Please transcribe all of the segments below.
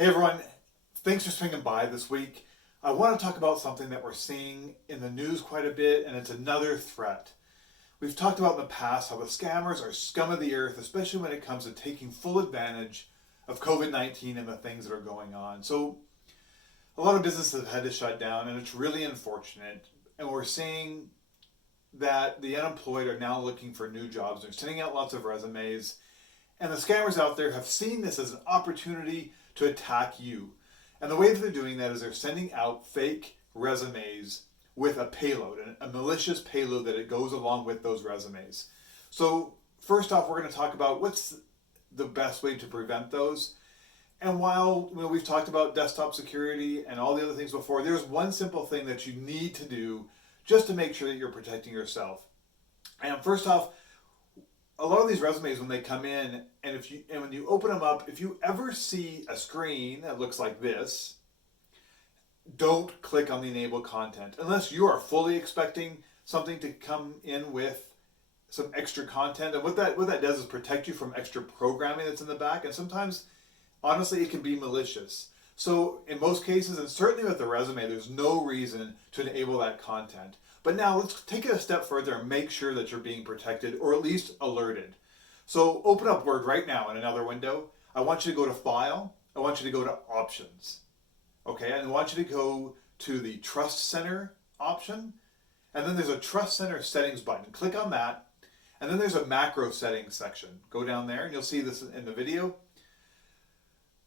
Hey everyone, thanks for swinging by this week. I want to talk about something that we're seeing in the news quite a bit, and it's another threat. We've talked about in the past how the scammers are scum of the earth, especially when it comes to taking full advantage of COVID-19 and the things that are going on. So a lot of businesses have had to shut down, and it's really unfortunate. And we're seeing that the unemployed are now looking for new jobs. They're sending out lots of resumes. And the scammers out there have seen this as an opportunity to attack you. And the way that they're doing that is they're sending out fake resumes with a payload, a malicious payload that it goes along with those resumes. So first off, we're going to talk about what's the best way to prevent those. And while we've talked about desktop security and all the other things before, there's one simple thing that you need to do just to make sure that you're protecting yourself. And first off, a lot of these resumes, when they come in, and when you open them up, if you ever see a screen that looks like this, don't click on the enable content unless you are fully expecting something to come in with some extra content. And what that does is protect you from extra programming that's in the back. And sometimes, honestly, it can be malicious. So in most cases, and certainly with the resume, there's no reason to enable that content. But now let's take it a step further and make sure that you're being protected or at least alerted. So open up Word right now in another window. I want you to go to File. I want you to go to Options. Okay, and I want you to go to the Trust Center option. And then there's a Trust Center Settings button. Click on that. And then there's a Macro Settings section. Go down there and you'll see this in the video.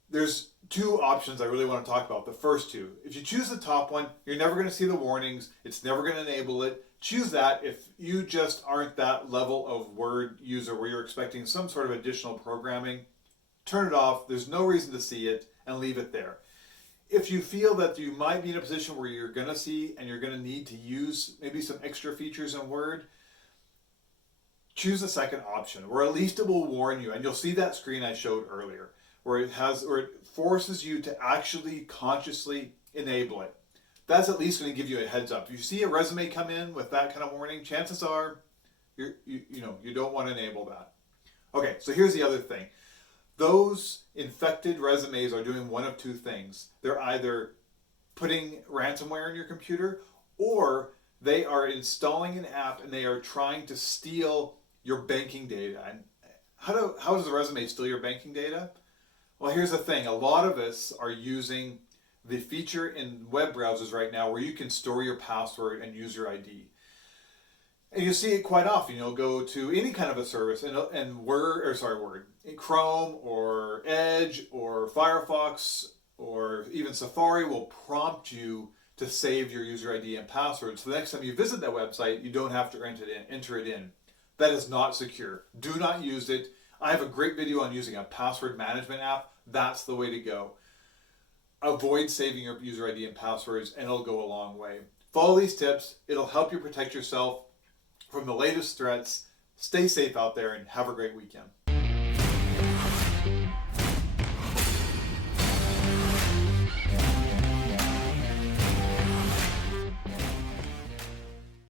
There's two options I really want to talk about. The first two. If you choose the top one, you're never going to see the warnings. It's never going to enable it. Choose that if you just aren't that level of Word user where you're expecting some sort of additional programming. Turn it off. There's no reason to see it and leave it there. If you feel that you might be in a position where you're going to see and you're going to need to use maybe some extra features in Word, choose the second option, or at least it will warn you. And you'll see that screen I showed earlier, where it forces you to actually consciously enable it. That's at least going to give you a heads up. If you see a resume come in with that kind of warning, chances are you don't want to enable that. Okay, so here's the other thing. Those infected resumes are doing one of two things. They're either putting ransomware in your computer, or they are installing an app and they are trying to steal your banking data. And how does a resume steal your banking data? Well, here's the thing. A lot of us are using the feature in web browsers right now where you can store your password and user ID. And you see it quite often. You'll go to any kind of a service and Word, Chrome or Edge or Firefox or even Safari will prompt you to save your user ID and password. So the next time you visit that website, you don't have to enter it in. That is not secure. Do not use it. I have a great video on using a password management app. That's the way to go. Avoid saving your user ID and passwords, and it'll go a long way. Follow these tips. It'll help you protect yourself from the latest threats. Stay safe out there and have a great weekend.